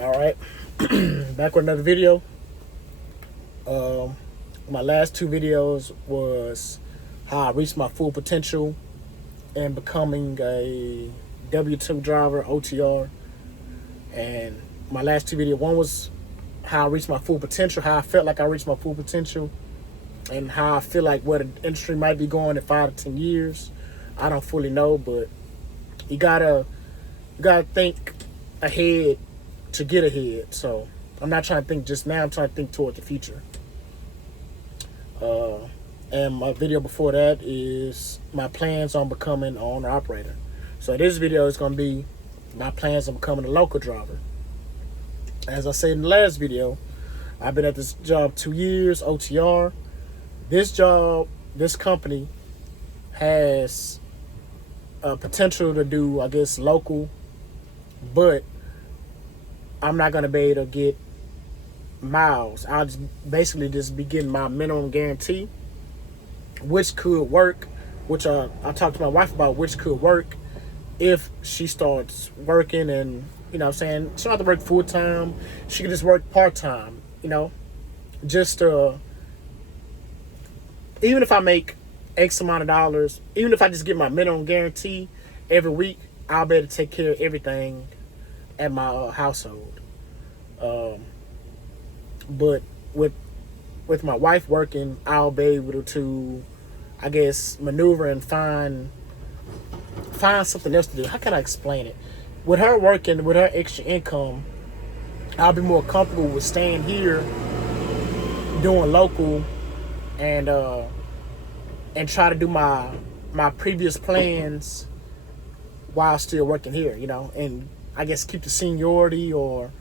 All right, back with another video. Um, my last two videos was how I reached my full potential and becoming a W-2 driver, OTR. And my last two videos, one was how I reached my full potential, how I felt like I reached my full potential, and how I feel like where the industry might be going in 5 to 10 years. I don't fully know, but you gotta think ahead to get ahead. So I'm not trying to think just now. I'm trying to think toward the future. And my video before that is my plans on becoming an owner operator. So this video is going to be my plans on becoming a local driver. As I said in the last video, I've been at this job 2 years, OTR. This job, this company has potential to do, I guess, local, but I'm not going to be able to get miles. I'll just basically just be getting my minimum guarantee, which could work, which I talked to my wife about, which could work if she starts working. And you know what I'm saying, she don't have to work full time, she can just work part time, just even if I make X amount of dollars, even if I just get my minimum guarantee every week, I'll be able to take care of everything at my household. But with my wife working, I'll be able to, I guess, maneuver and find something else to do. How can I explain it? With her working, with her extra income, I'll be more comfortable with staying here, doing local, and try to do my previous plans while still working here, and I guess keep the seniority or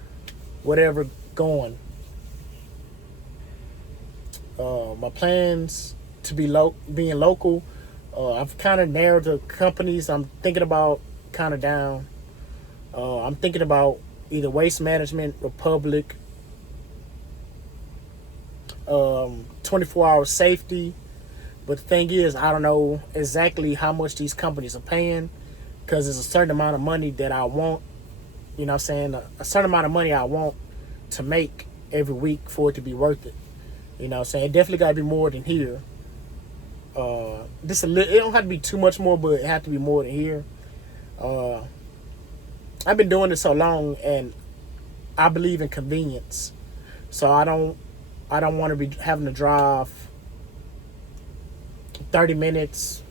whatever going. My plans to be being local, I've kind of narrowed the companies I'm thinking about kind of down. I'm thinking about either Waste Management, Republic, 24-hour safety. But the thing is, I don't know exactly how much these companies are paying, because there's a certain amount of money that I want, you know what I'm saying, a certain amount of money I want to make every week for it to be worth it. You know what I'm saying? It definitely got to be more than here. It don't have to be too much more, but it has to be more than here. I've been doing this so long, and I believe in convenience. So I don't want to be having to drive 30 minutes.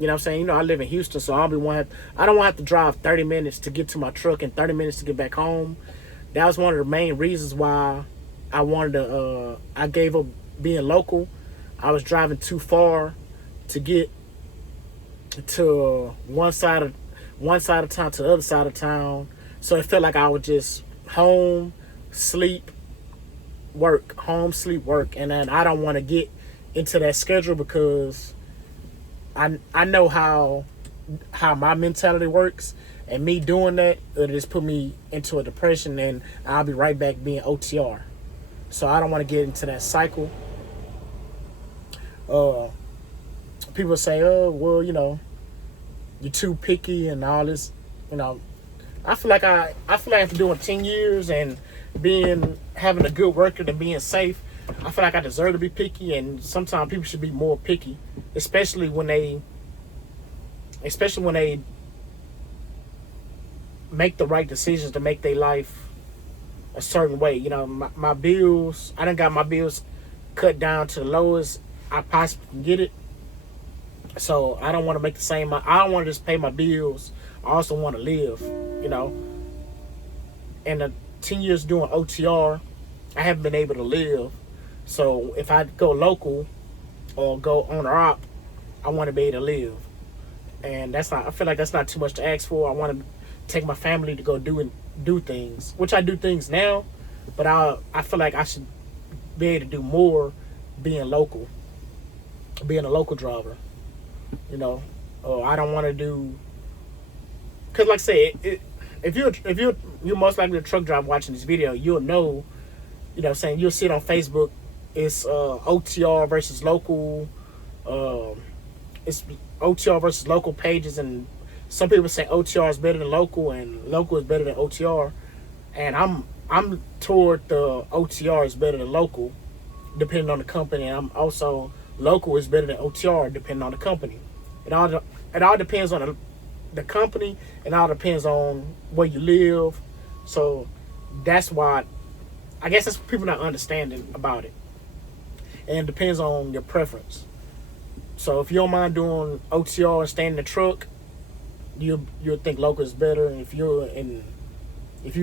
You know what I'm saying? I live in Houston, so I don't want to have to drive 30 minutes to get to my truck and 30 minutes to get back home. That was one of the main reasons why I wanted to, I gave up being local. I was driving too far to get to one side of town to the other side of town. So it felt like I was just home, sleep, work, home, sleep, work. And then I don't want to get into that schedule, because I know how my mentality works, and me doing that, it'll just put me into a depression, and I'll be right back being OTR. So I don't want to get into that cycle. People say, oh, well, you're too picky and all this. I feel like after doing 10 years and having a good record and being safe, I feel like I deserve to be picky. And sometimes people should be more picky, especially when they make the right decisions to make their life a certain way. My bills, I done got my bills cut down to the lowest I possibly can get it. So I don't want to make the same. I don't want to just pay my bills. I also want to live, And the 10 years doing OTR, I haven't been able to live. So if I go local or go owner op, I want to be able to live. And I feel like that's not too much to ask for. I want to take my family to go do things, which I do things now, but I feel like I should be able to do more being a local driver. I don't want to do, because like I said, if you're most likely a truck driver watching this video, you'll know, you'll see it on Facebook. It's OTR versus local. It's OTR versus local pages, and some people say OTR is better than local and local is better than OTR. and I'm toward the OTR is better than local, depending on the company. And I'm also local is better than OTR depending on the company. It all depends on the company, and all depends on where you live. So that's why I guess that's what people not understanding about it. And it depends on your preference. So if you don't mind doing OTR and staying in the truck, you'll think local is better. And if you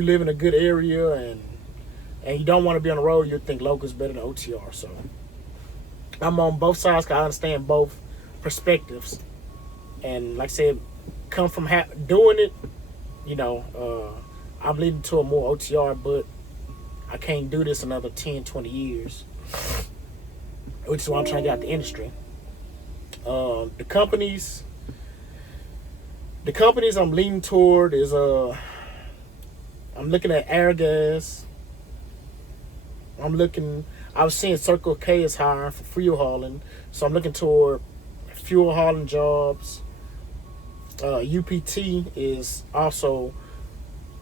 live in a good area and you don't want to be on the road, you'll think local is better than OTR. So I'm on both sides because I understand both perspectives. And like I said, come from doing it, I'm leading to a more OTR, but I can't do this another 10, 20 years, which is why I'm trying to get out the industry. The companies I'm leaning toward is I'm looking at air gas. I was seeing Circle K is hiring for fuel hauling, so I'm looking toward fuel hauling jobs. UPT is also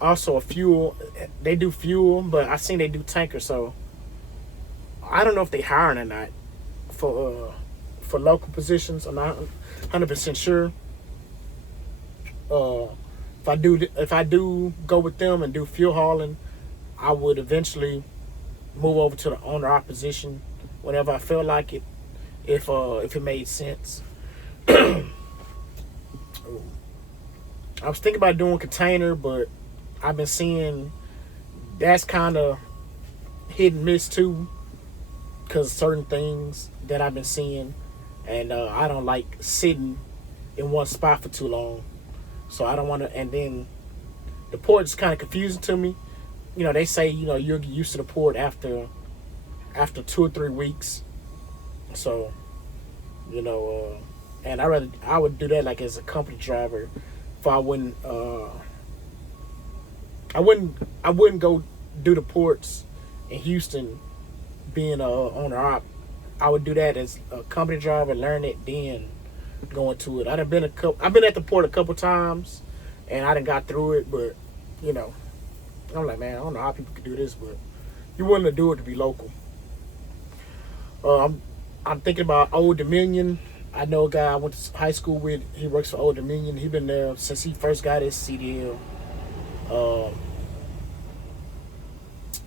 a fuel. They do fuel, but I seen they do tanker. So I don't know if they hiring or not for local positions. I'm not 100% sure. If I do go with them and do fuel hauling, I would eventually move over to the owner-op position whenever I feel like it, if it made sense. I was thinking about doing container, but I've been seeing that's kind of hit and miss too, because certain things that I've been seeing, and I don't like sitting in one spot for too long, so I don't want to. And then the port is kind of confusing to me. They say you'll get used to the port after 2 or 3 weeks, so and I would do that like as a company driver. If I wouldn't go do the ports in Houston being a owner op. I would do that as a company driver, learn it, then go into it. I've been at the port a couple times and I done got through it, but I'm like, man, I don't know how people could do this, but you're willing to do it to be local. I'm thinking about Old Dominion. I know a guy I went to high school with. He works for Old Dominion. He's been there since he first got his CDL.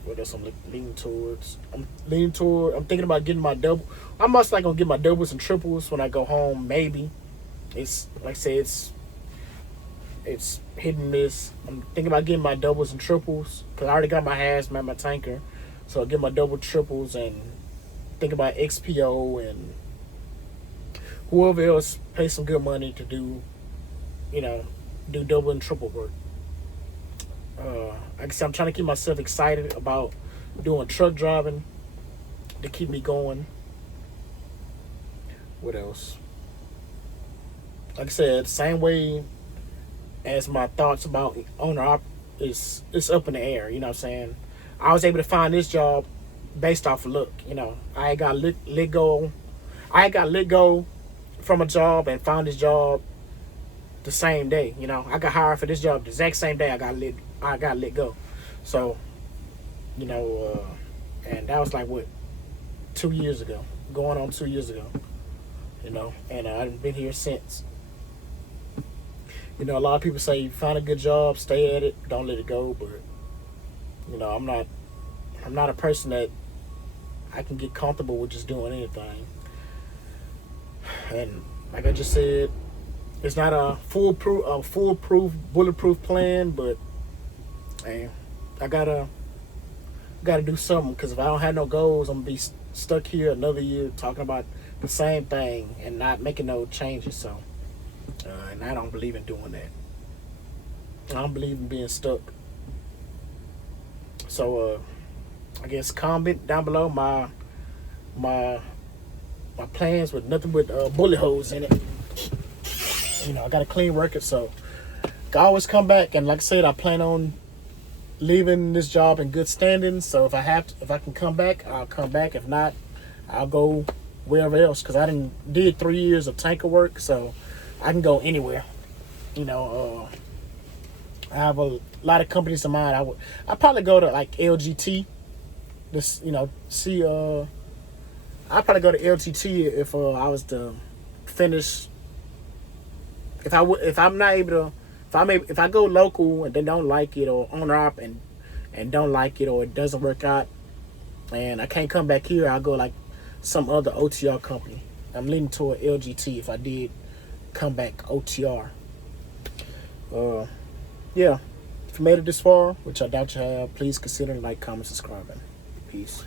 What else I'm leaning towards? I'm thinking about getting my double. I'm most likely gonna get my doubles and triples when I go home. Maybe. It's like I say, it's hit and miss. I'm thinking about getting my doubles and triples because I already got my hazmat, my tanker. So I'll get my double triples and think about XPO and whoever else pays some good money to do double and triple work. Like I said, I'm trying to keep myself excited about doing truck driving to keep me going. What else? Like I said, same way as my thoughts about owner op it's up in the air. You know what I'm saying? I was able to find this job based off of luck. I got let go. I got let go from a job and found this job the same day. I got hired for this job the exact same day I got let go. So, and that was like 2 years ago, going on 2 years ago. And I've been here since. A lot of people say find a good job, stay at it, don't let it go. But I'm not a person that I can get comfortable with just doing anything. And like I just said, it's not a foolproof, bulletproof plan, but hey, I gotta do something, because if I don't have no goals, I'm gonna be stuck here another year talking about the same thing and not making no changes. So, and I don't believe in doing that. I don't believe in being stuck. So, I guess comment down below my plans with nothing but bullet holes in it. I got a clean record, so I can always come back. And like I said, I plan on leaving this job in good standing. So if I can come back, I'll come back. If not, I'll go wherever else, because I did 3 years of tanker work, so I can go anywhere. I have a lot of companies in mind. I probably go to like LGT. This see I probably go to LTT if I was to finish. If I'm not able to, if I go local and they don't like it, or owner op and don't like it, or it doesn't work out, and I can't come back here, I'll go like some other OTR company. I'm leaning toward LGT if I did come back OTR. Yeah. If you made it this far, which I doubt you have, please consider like, comment, subscribing. Peace.